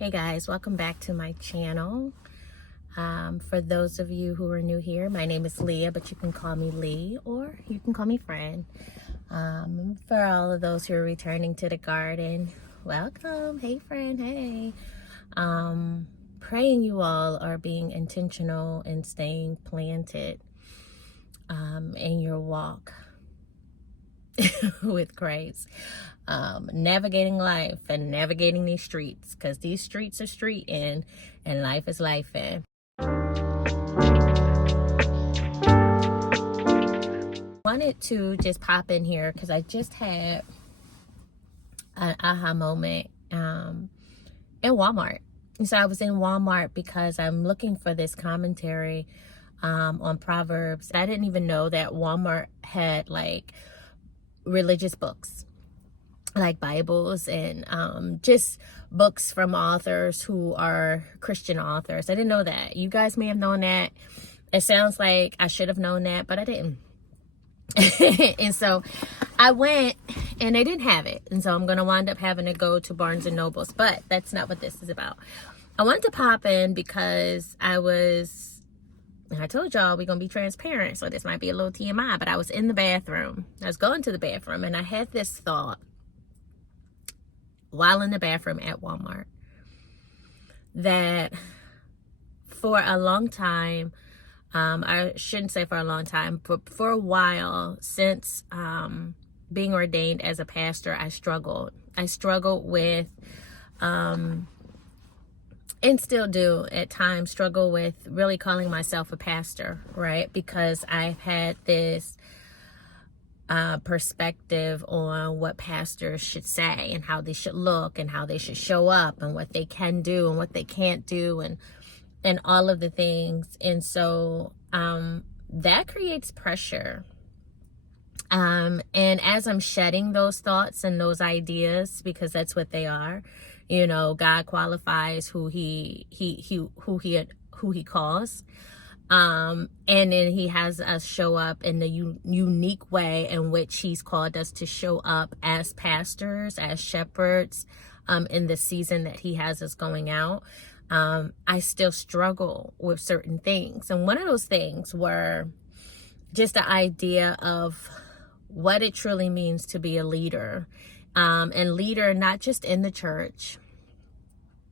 Hey guys, welcome back to my channel. For those of you who are new here, my name is Leah, but you can call me Lee or you can call me Friend. For all of those who are returning to the garden, welcome. Hey friend, hey. Praying you all are being intentional and staying planted in your walk with Christ. Navigating life and navigating these streets, because these streets are streeting and life is life in. Wanted to just pop in here because I just had an aha moment in Walmart. And so I was in Walmart because I'm looking for this commentary on Proverbs. I didn't even know that Walmart had like religious books, like Bibles and just books from authors who are Christian authors. I didn't know that. You guys may have known that. It sounds like I should have known that, but I didn't. And so I went and they didn't have it. And so I'm going to wind up having to go to Barnes and Nobles, but that's not what this is about. I wanted to pop in because I told y'all we're going to be transparent. So this might be a little TMI, but I was in the bathroom. I was going to the bathroom and I had this thought while in the bathroom at Walmart that for a long time, I shouldn't say for a long time, but for a while since being ordained as a pastor, I struggled with and still do at times struggle with really calling myself a pastor, right? Because I've had this perspective on what pastors should say and how they should look and how they should show up and what they can do and what they can't do and all of the things. And so that creates pressure. And as I'm shedding those thoughts and those ideas, because that's what they are, you know, God qualifies who he calls. And then he has us show up in the unique way in which he's called us to show up as pastors, as shepherds, in the season that he has us going out. I still struggle with certain things. And one of those things were just the idea of what it truly means to be a leader. And leader, not just in the church,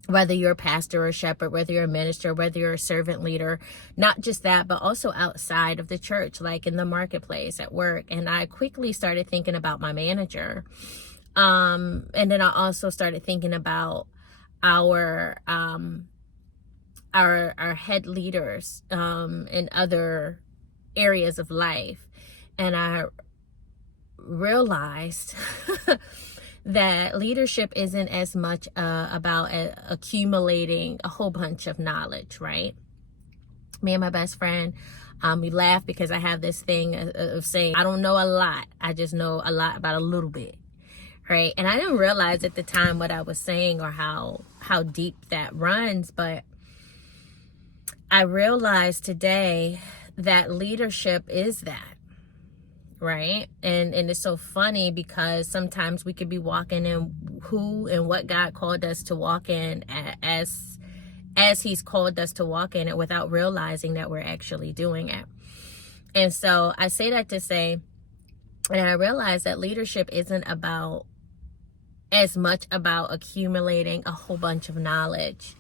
whether you're a pastor or a shepherd, whether you're a minister, whether you're a servant leader, not just that, but also outside of the church, like in the marketplace, at work. And I quickly started thinking about my manager. And then I also started thinking about our head leaders in other areas of life. And I realized that leadership isn't as much about accumulating a whole bunch of knowledge, right? Me and my best friend, we laugh because I have this thing of saying, I don't know a lot. I just know a lot about a little bit, right? And I didn't realize at the time what I was saying or how deep that runs, but I realized today that leadership is that. Right. And it's so funny because sometimes we could be walking in who and what God called us to walk in as he's called us to walk in it without realizing that we're actually doing it. And so I say that to say, and I realize that leadership isn't about as much about accumulating a whole bunch of knowledge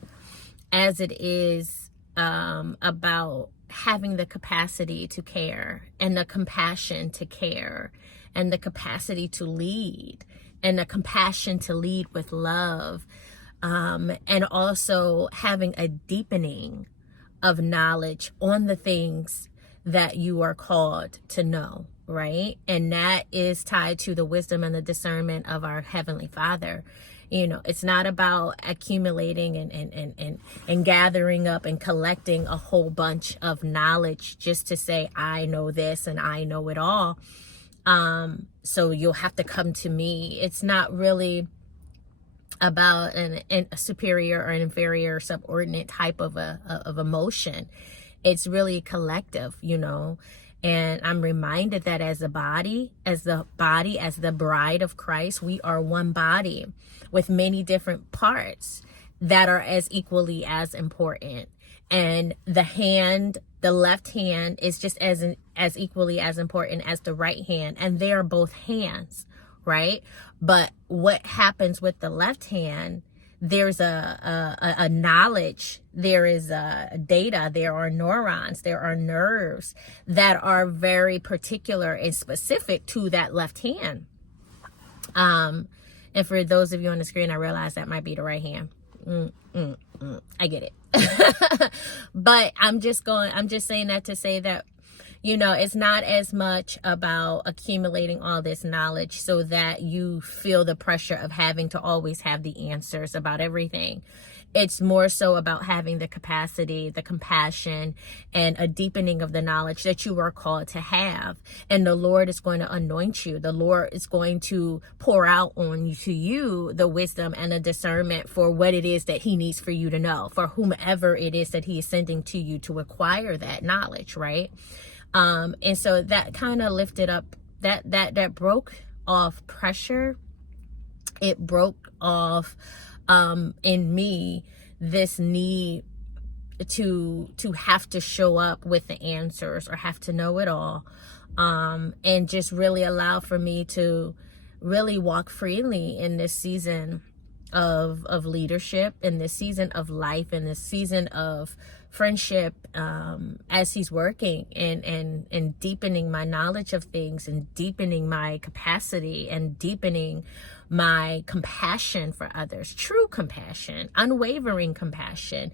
as it is about having the capacity to care and the compassion to care and the capacity to lead and the compassion to lead with love, and also having a deepening of knowledge on the things that you are called to know, right? And that is tied to the wisdom and the discernment of our Heavenly Father. You know, it's not about accumulating and gathering up and collecting a whole bunch of knowledge just to say, I know this and I know it all. So you'll have to come to me. It's not really about a superior or an inferior, subordinate type of emotion. It's really collective, you know. And I'm reminded that as the bride of Christ, we are one body with many different parts. that are as equally as important. And the left hand is just as equally as important as the right hand. And they are both hands, right? But what happens with the left hand, there's a knowledge, there is a data, there are neurons, there are nerves that are very particular and specific to that left hand. And for those of you on the screen, I realize that might be the right hand. I get it. But I'm just saying that to say that, you know, it's not as much about accumulating all this knowledge so that you feel the pressure of having to always have the answers about everything. It's more so about having the capacity, the compassion, and a deepening of the knowledge that you are called to have. And the Lord is going to anoint you. The Lord is going to pour out on you the wisdom and the discernment for what it is that he needs for you to know, for whomever it is that he is sending to you to acquire that knowledge, right? And so that kind of lifted up, that broke off pressure. It broke off in me this need to have to show up with the answers or have to know it all, and just really allow for me to really walk freely in this season of leadership, in this season of life, in this season of friendship, as he's working and deepening my knowledge of things, and deepening my capacity, and deepening my compassion for others. True compassion, unwavering compassion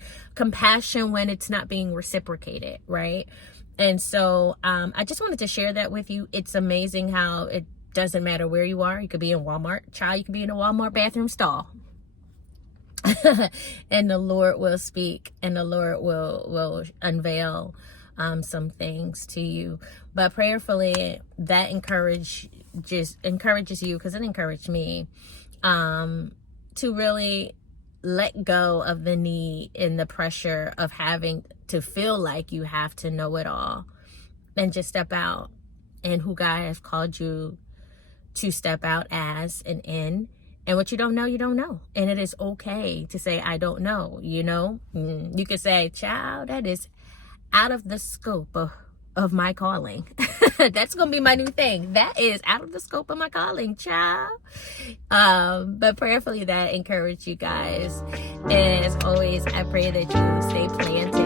when it's not being reciprocated, right? And so I just wanted to share that with you. It's amazing how it doesn't matter where you are. You could be in Walmart, child, you could be in a Walmart bathroom stall. And the Lord will speak, and the Lord will unveil some things to you. But prayerfully, that encourages you, because it encouraged me, to really let go of the need and the pressure of having to feel like you have to know it all, and just step out in who God has called you to step out as and in. And what you don't know, you don't know. And it is okay to say, I don't know, you know. You could say, child, that is out of the scope of my calling. That's going to be my new thing. That is out of the scope of my calling, child. But prayerfully, that encourage you guys. And as always, I pray that you stay planted